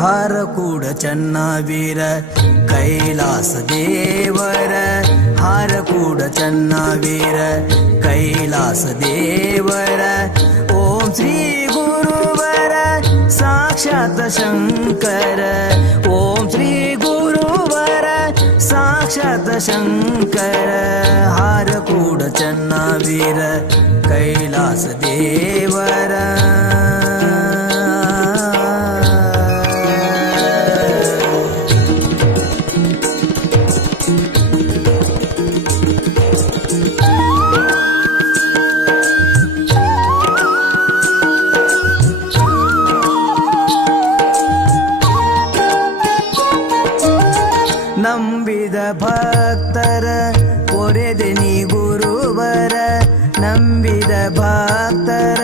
ಹಾರಕೂಡ ಚನ್ನವೀರ ಕೈಲಾಸ ದೇವರ ಹಾರಕೂಡ ಚನ್ನವೀರ ಕೈಲಾಸ ದೇವರ ಓಂ ಶ್ರೀ ಗುರುವರ ಸಾಕ್ಷಾತ್ ಶಂಕರ ಓಂ ಶ್ರೀ ಗುರುವರ ಸಾಕ್ಷಾತ್ ಶಂಕರ ಹಾರಕೂಡ ಚನ್ನವೀರ ಕೈಲಾಸ ದೇವರ ನಂಬಿದ ಭಕ್ತರ ಪೊರೆದೆ ನೀ ಗುರುವರ ನಂಬಿದ ಭಕ್ತರ